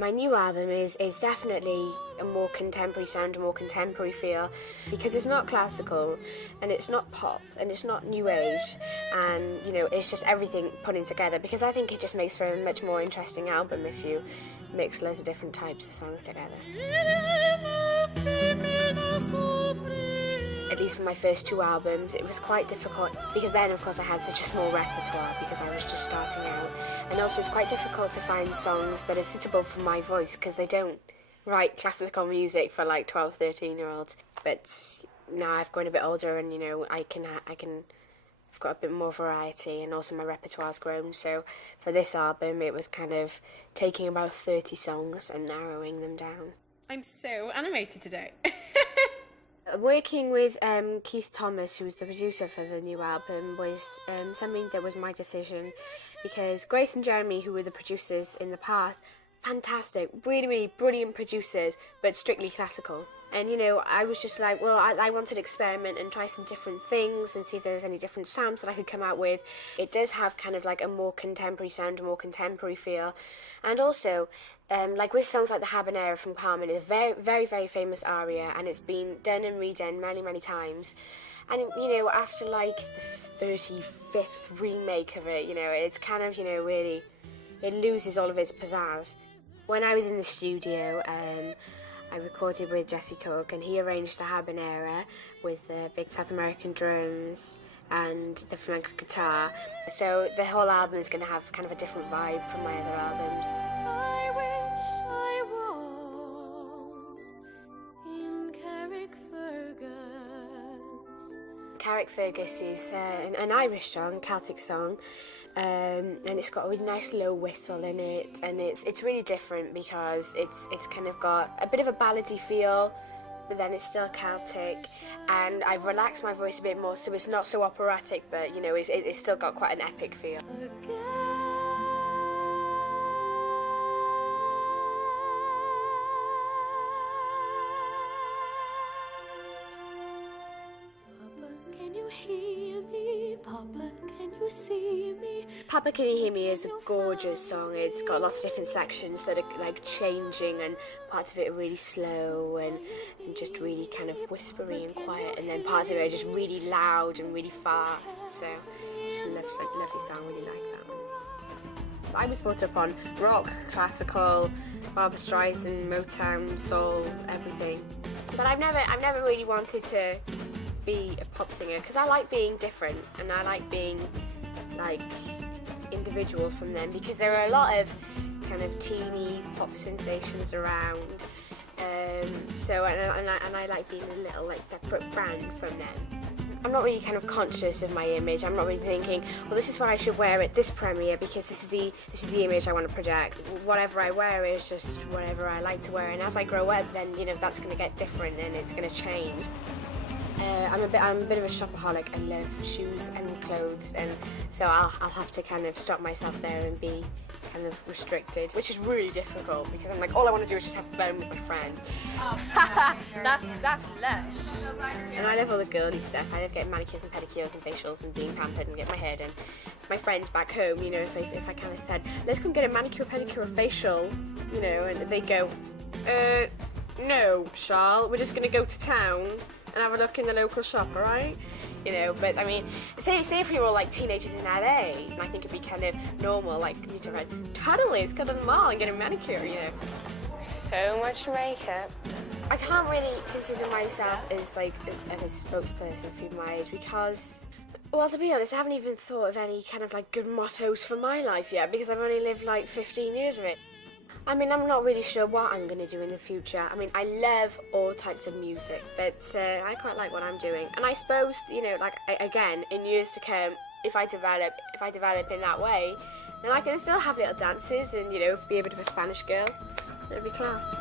My new album is definitely a more contemporary sound, a more contemporary feel, because it's not classical, and it's not pop, and it's not new age, and it's just everything put in together, because I think it just makes for a much more interesting album if you mix loads of different types of songs together. At least for my first 2 albums, it was quite difficult, because then, of course, I had such a small repertoire because I was just starting out. And also, it's quite difficult to find songs that are suitable for my voice, because they don't write classical music for like 12, 13-year-olds. But now I've grown a bit older, and I've got a bit more variety, and also my repertoire's grown. So for this album, it was kind of taking about 30 songs and narrowing them down. I'm so animated today. Working with Keith Thomas, who was the producer for the new album, was something that was my decision, because Grace and Jeremy, who were the producers in the past, fantastic, really, really brilliant producers, but strictly classical. And, I was just like, well, I wanted to experiment and try some different things and see if there was any different sounds that I could come out with. It does have kind of like a more contemporary sound, a more contemporary feel. And also, like with songs like the Habanera from Carmen, it's a very, very, very famous aria, and it's been done and redone many, many times. And, after like the 35th remake of it, it's kind of, really, it loses all of its pizzazz. When I was in the studio, I recorded with Jesse Cook, and he arranged the Habanera with the big South American drums and the flamenco guitar. So the whole album is going to have kind of a different vibe from my other albums. I wish I was in Carrickfergus is an Irish song, Celtic song, and it's got a really nice low whistle in it, and it's really different because it's kind of got a bit of a ballady feel, but then it's still Celtic, and I've relaxed my voice a bit more, so it's not so operatic, but it's still got quite an epic feel. Papa, can you see me? Papa, Can You Hear Me is a gorgeous song. It's got lots of different sections that are like changing, and parts of it are really slow and just really kind of whispery and quiet, and then parts of it are just really loud and really fast. So it's a lovely song, really like that one. I was brought up on rock, classical, Barbra Streisand, Motown, soul, everything. But I've never really wanted to be a pop singer, because I like being different, and I like being like individual from them, because there are a lot of kind of teeny pop sensations around, so I like being a little like separate brand from them. I'm not really kind of conscious of my image. I'm not really thinking, well, this is what I should wear at this premiere because this is the image I want to project. Whatever I wear is just whatever I like to wear, and as I grow up, then that's going to get different and it's going to change. I'm a bit of a shopaholic. I love shoes and clothes, and so I'll have to kind of stop myself there and be kind of restricted, which is really difficult because I'm like, all I want to do is just have fun with my friend. That's lush. And I love all the girly stuff. I love getting manicures and pedicures and facials and being pampered and getting my hair done. My friends back home, if I kind of said, let's go and get a manicure, pedicure, or facial, and they go, no, Charles, we're just going to go to town and have a look in the local shop, alright? But I mean, say if you were all like teenagers in LA, and I think it'd be kind of normal, like you to read, totally, let's go to the mall and get a manicure, So much makeup. I can't really consider myself as like a spokesperson for my age because, well, to be honest, I haven't even thought of any kind of like good mottos for my life yet because I've only lived like 15 years of it. I mean, I'm not really sure what I'm going to do in the future. I mean, I love all types of music, but I quite like what I'm doing. And I suppose, again, in years to come, if I develop in that way, then I can still have little dances and, be a bit of a Spanish girl. It'll be class.